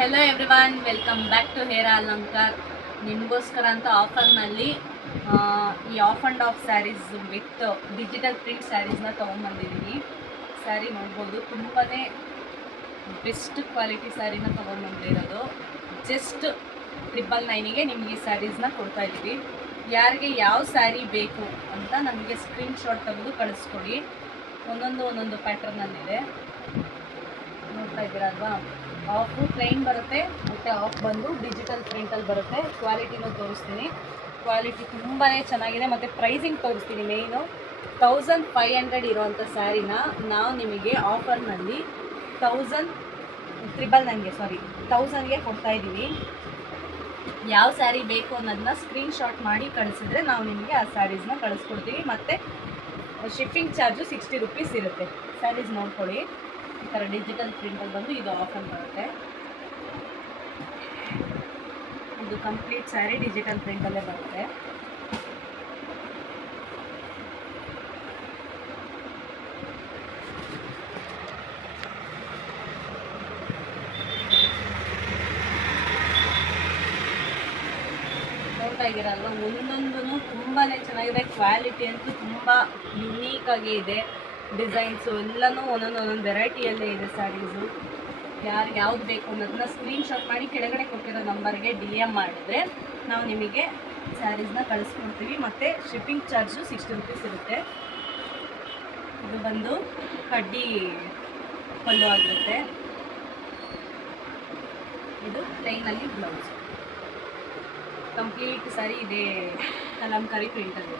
Hello everyone, welcome back to hair Alankar. ನಿಮಗೋಸ್ಕರ ಅಂತ ಆಫರ್ನಲ್ಲಿ ಈ off and off sarees with digital print ಸ್ಯಾರೀಸ್ನ ತೊಗೊಂಡ್ಬಂದಿದ್ದೀನಿ. ಸ್ಯಾರಿ ನೋಡ್ಬೋದು, ತುಂಬಾ ಬೆಸ್ಟ್ ಕ್ವಾಲಿಟಿ ಸ್ಯಾರಿನ ತೊಗೊಂಡ್ಬಂದಿರೋದು. ಜಸ್ಟ್ 999ಗೆ ನಿಮಗೆ ಈ ಸ್ಯಾರೀಸ್ನ ಕೊಡ್ತಾಯಿದ್ದೀವಿ. ಯಾರಿಗೆ ಯಾವ ಸ್ಯಾರಿ ಬೇಕು ಅಂತ ನಮಗೆ ಸ್ಕ್ರೀನ್ಶಾಟ್ ತೆಗೆದು ಕಳಿಸ್ಕೊಡಿ. ಒಂದೊಂದು ಪ್ಯಾಟರ್ನಲ್ಲಿದೆ, ನೋಡ್ತಾ ಇದ್ದೀರಲ್ವಾ. ಆಫು ಪ್ಲೈನ್ ಬರುತ್ತೆ ಮತ್ತು ಆಫ್ ಬಂದು ಡಿಜಿಟಲ್ ಪ್ರಿಂಟಲ್ಲಿ ಬರುತ್ತೆ. ಕ್ವಾಲಿಟಿನೂ ತೋರಿಸ್ತೀನಿ. ಕ್ವಾಲಿಟಿ ತುಂಬಾ ಚೆನ್ನಾಗಿದೆ ಮತ್ತು ಪ್ರೈಸಿಂಗ್ ತೋರಿಸ್ತೀನಿ. ಮೇಯ್ನು 1500 ಇರೋವಂಥ ಸ್ಯಾರಿನ ನಾವು ನಿಮಗೆ ಆಫರ್ನಲ್ಲಿ 1000ಗೆ ಕೊಡ್ತಾಯಿದ್ದೀವಿ. ಯಾವ ಸ್ಯಾರಿ ಬೇಕು ಅನ್ನೋದನ್ನ ಸ್ಕ್ರೀನ್ಶಾಟ್ ಮಾಡಿ ಕಳಿಸಿದ್ರೆ ನಾವು ನಿಮಗೆ ಆ ಸ್ಯಾರೀಸ್ನ ಕಳಿಸ್ಕೊಡ್ತೀವಿ. ಮತ್ತು ಶಿಪ್ಪಿಂಗ್ ಚಾರ್ಜು 60 ರೂಪೀಸ್ ಇರುತ್ತೆ. ಸ್ಯಾರೀಸ್ ನೋಡ್ಕೊಳ್ಳಿ, ಈ ಥರ ಡಿಜಿಟಲ್ ಪ್ರಿಂಟಲ್ಲಿ ಬಂದು ಇದು ಆಫರ್ ಬರುತ್ತೆ. ಇದು ಕಂಪ್ಲೀಟ್ ಸ್ಯಾರಿ ಡಿಜಿಟಲ್ ಪ್ರಿಂಟಲ್ಲೇ ಬರುತ್ತೆ. ನೋಡ್ತಾ ಇದ್ದೀರಲ್ವ, ಒಂದೊಂದೂ ತುಂಬಾ ಚೆನ್ನಾಗಿದೆ. ಕ್ವಾಲಿಟಿ ಅಂತೂ ತುಂಬ ಯುನೀಕಾಗಿ ಇದೆ. ಡಿಸೈನ್ಸು ಎಲ್ಲನೂ ಒಂದೊಂದು ವೆರೈಟಿಯಲ್ಲೇ ಇದೆ ಸ್ಯಾರೀಸು. ಯಾರಿಗೆ ಯಾವ್ದು ಬೇಕು ಅನ್ನೋದನ್ನ ಸ್ಕ್ರೀನ್ಶಾಟ್ ಮಾಡಿ ಕೆಳಗಡೆ ಕೊಟ್ಟಿರೋ ನಂಬರ್ಗೆ DM ಮಾಡಿದರೆ ನಾವು ನಿಮಗೆ ಸ್ಯಾರೀಸ್ನ ಕಳಿಸ್ಕೊಡ್ತೀವಿ. ಮತ್ತು ಶಿಪ್ಪಿಂಗ್ ಚಾರ್ಜು 60 ರೂಪೀಸ್ ಇರುತ್ತೆ. ಇದು ಬಂದು ಕಡ್ಡಿ ಪಲ್ಲು ಆಗಿರುತ್ತೆ. ಇದು ಪ್ಲೈನಲ್ಲಿ ಬ್ಲೌಸ್. ಕಂಪ್ಲೀಟ್ ಸ್ಯಾರಿ ಇದೆ ಕಲಂಕಾರಿ ಪ್ರಿಂಟಲ್ಲಿ.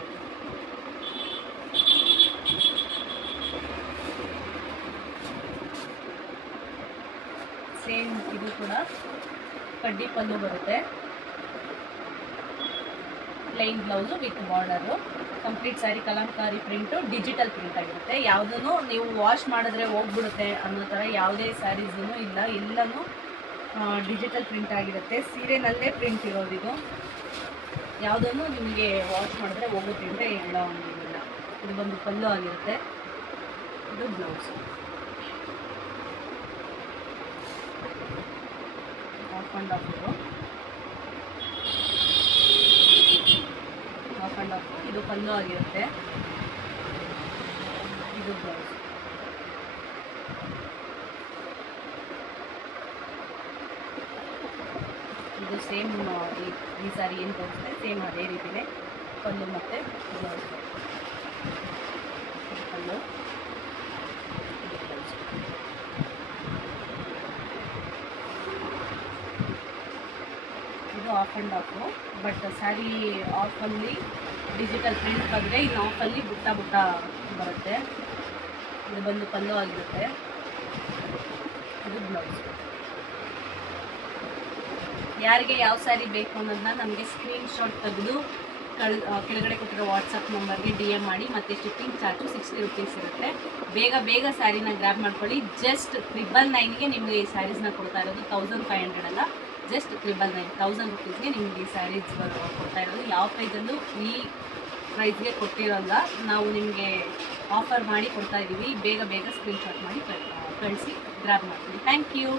ಸೇಮ್ ಇದು ಕೂಡ ಕಡ್ಡಿ ಪಲ್ಲು ಬರುತ್ತೆ. Plain blouse with border. Complete sari Kalamkari print digital print ಆಗಿರುತ್ತೆ. ಯಾವುದೂ ನೀವು ವಾಶ್ ಮಾಡಿದ್ರೆ ಹೋಗ್ಬಿಡುತ್ತೆ ಅನ್ನೋ ಥರ ಯಾವುದೇ ಸ್ಯಾರೀಸೂ ಇಲ್ಲ, ಎಲ್ಲನೂ ಡಿಜಿಟಲ್ ಪ್ರಿಂಟ್ ಆಗಿರುತ್ತೆ. ಸೀರೆನಲ್ಲೇ ಪ್ರಿಂಟ್ ಇರೋದಿದು. ಯಾವುದನ್ನು ನಿಮಗೆ ವಾಶ್ ಮಾಡಿದ್ರೆ ಹೋಗುತ್ತೆ ಅಂತ ಎಲ್ಲ ಒಂದಿಲ್ಲ. ಇದು ಬಂದು ಪಲ್ಲು ಆಗಿರುತ್ತೆ. ಇದು ಬ್ಲೌಸು. ಆಫ್ ಆ್ಯಂಡ್ ಆಫ್ ಇದು ಪಲ್ಲು ಆಗಿರುತ್ತೆ. ಇದು ಬ್ಲೌಸ್. ಇದು ಸೇಮ್ ಈ ಸಾರಿ ಏನು ತೋರಿಸ್ತೆ ಸೇಮ್ ಅದೇ ರೀತಿಯೇ ಪಲ್ಲು ಮತ್ತು ಬ್ಲೌಸ್. ಪಲ್ಲು, ಬ್ಲೌಸ್. ಇದು off and off. But saree ಆಫಲ್ಲಿ ಡಿಜಿಟಲ್ ಪ್ರಿಂಟ್ ಬಂದರೆ ಇನ್ನು ಆಫಲ್ಲಿ ಬುಟ್ಟ ಬರುತ್ತೆ. ಇದು ಬಂದು ಪಲ್ಲು ಆಗಿರುತ್ತೆ. ಇದು ಬ್ಲೌಸ್. ಯಾರಿಗೆ ಯಾವ ಸ್ಯಾರಿ ಬೇಕು ಅನ್ನೋದನ್ನ ನಮಗೆ ಸ್ಕ್ರೀನ್ಶಾಟ್ ತೆಗೆದು ಕೆಳಗಡೆ ಕೊಟ್ಟಿರೋ ವಾಟ್ಸಪ್ ನಂಬರ್ಗೆ DM ಮಾಡಿ. ಮತ್ತು ಶಿಪ್ಪಿಂಗ್ ಚಾರ್ಜು 60 ರೂಪೀಸ್ ಇರುತ್ತೆ. ಬೇಗ ಸ್ಯಾರಿನ ಗ್ರ್ಯಾಬ್ ಮಾಡ್ಕೊಳ್ಳಿ. ಜಸ್ಟ್ 999ಗೆ ನಿಮಗೆ ಈ ಸ್ಯಾರೀಸ್ನ ಕೊಡ್ತಾ ಇರೋದು. 1500 ಅಲ್ಲ, ಜಸ್ಟ್ 1000 ರೂಪೀಸ್ಗೆ ನಿಮಗೆ ಈ ಸ್ಯಾರೀಸ್ ಕೊಡ್ತಾ ಇರೋದು. ಯಾವ ಪ್ರೈಸಲ್ಲೂ ಈ ಪ್ರೈಸ್ಗೆ ಕೊಟ್ಟಿರೋಲ್ಲ, ನಾವು ನಿಮಗೆ ಆಫರ್ ಮಾಡಿ ಕೊಡ್ತಾ ಇದ್ದೀವಿ. ಬೇಗ ಸ್ಕ್ರೀನ್ಶಾಟ್ ಮಾಡಿ ಕಳಿಸಿ ಗ್ರ್ಯಾಬ್ ಮಾಡ್ತೀವಿ. Thank you.